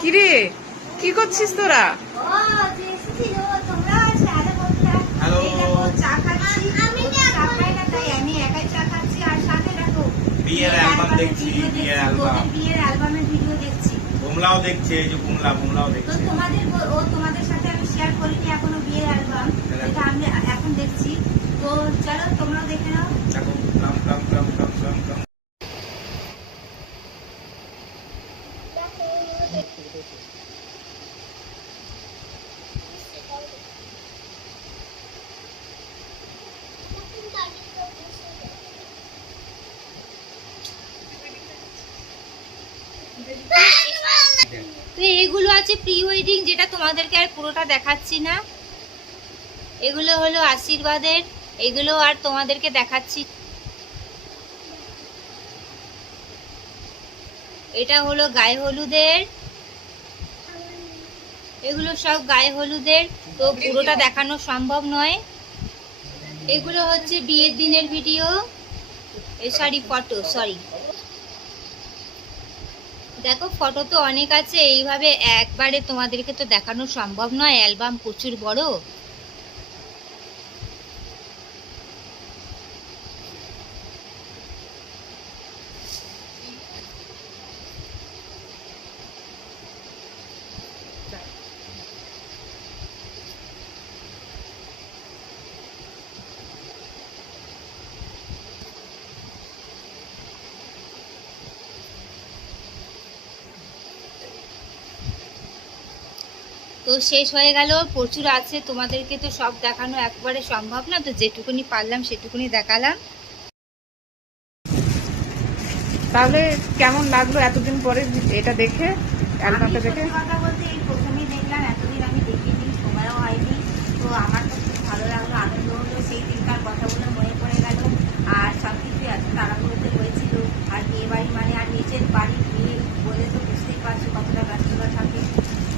কিরে? কি করছিস তোরা? ও যে এসেছিল তোমরা সারা বন্ধুরা হ্যালো। এই দেখো চা খাচ্ছি চা খাই না তাই আমি একাই চা খাচ্ছি আর সাথে দেখো বিয়ের অ্যালবাম দেখছি, ভিডিও বিয়ের দেখছি, অ্যালবাম। বিয়ের অ্যালবামের ভিডিও দেখছি কুমলাও দেখছে এই যে কুমলা কুমলাও তো দেখছে। তোমাদের ও তোমাদের সাথে আমি শেয়ার করিনি এখনও বিয়ের অ্যালবাম এটা আমি এখন দেখছি। তো চলো তোমরাও দেখে নাও। তো এগুলো আছে প্রি ওয়েডিং যেটা তোমাদেরকে আর পুরোটা দেখাচ্ছি না। এগুলো হলো আশীর্বাদের, এগুলো আর তোমাদেরকে দেখাচ্ছি। এটা হলো গায়ে হলুদের এগুলো সব গায়ে হলুদের, তো পুরোটা দেখানো সম্ভব নয়। এগুলো হচ্ছে বিয়ের দিনের ভিডিও। এ সরি ফটো সরি দেখো, ফটো তো অনেক আছে, এইভাবে একবারে তোমাদেরকে তো দেখানো সম্ভব নয়, অ্যালবাম প্রচুর বড়। তো শেষ হয়ে গেল প্রচুর আছে তোমাদেরকে তো সব দেখানো একবারে সম্ভব না তো যেটুকুনি পারলাম সেটুকুনি দেখালাম। তাহলে কেমন লাগল এতদিন পরে এটা দেখে অ্যালবামটা দেখে সত্যি কথা বলতে এই প্রথমেই দেখলাম এতদিন আমি দেখিনি সময়ও হয়নি তো আমার তো খুব ভালো লাগল আনন্দ হলো সেই দিনকার কথাগুলো মনে পড়ে গেল আর সব কিছু এত তাড়াহুড়োতে হয়েছিল আর বিয়ে বাড়ি মানে আর নিজের বাড়ি বিয়ে বলে তো বুঝতেই পারছ কতটা ব্যস্ততা থাকে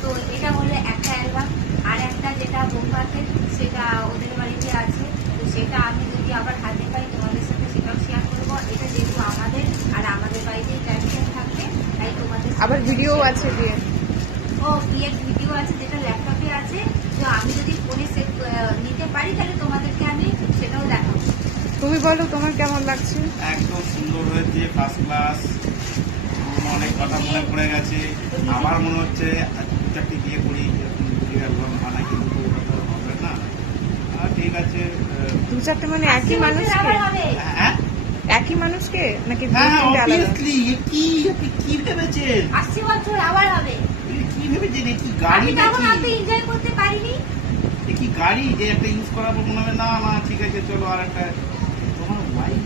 তো এটা হলো একটা অ্যালবাম আর একটা যেটা বোম্বাতে সেটা ওদের বাড়িতে আছে তো সেটা আমি যদি আবার হাতে পাই তোমাদের সাথে সেটাও শেয়ার করব। এটা যেহেতু আমাদের আর আমাদের বাড়িতেই ট্র্যাডিশন থাকবে তাই তোমাদের আবার ভিডিও আছে বিয়ে ও বিয়ের ভিডিও আছে যেটা ল্যাপটপে আছে তো আমি যদি ফোনে সেভ নিতে পারি তাহলে তোমাদেরকে আমি সেটাও দেখাবো। তুমি বলো তোমার কেমন লাগছে? একদম সুন্দর হয়েছে ফার্স্ট ক্লাস অনেক কথা মনে পড়ে গেছে। আমার মনে হচ্ছে আর দু চারটি বিয়ে করি এরকম ভিডিও অ্যালবাম বানাই কিন্তু ওটা তো হবে না আর ঠিক আছে আহ, দু চারটে মানে একই মানুষকে হ্যাঁ? একই মানুষকে নাকি হ্যাঁ অবভিয়াসলি কি কি ভেবেছেন? আশি বছর আবার হবে। কি ভেবেছেন? কি গাড়ি নাকি? এনজয় করতে পারিনি। কি গাড়ি? যে একটা ইউজ করার পর মনে হবে না না ঠিক আছে চলো আর একটা তোমার ওয়াইফ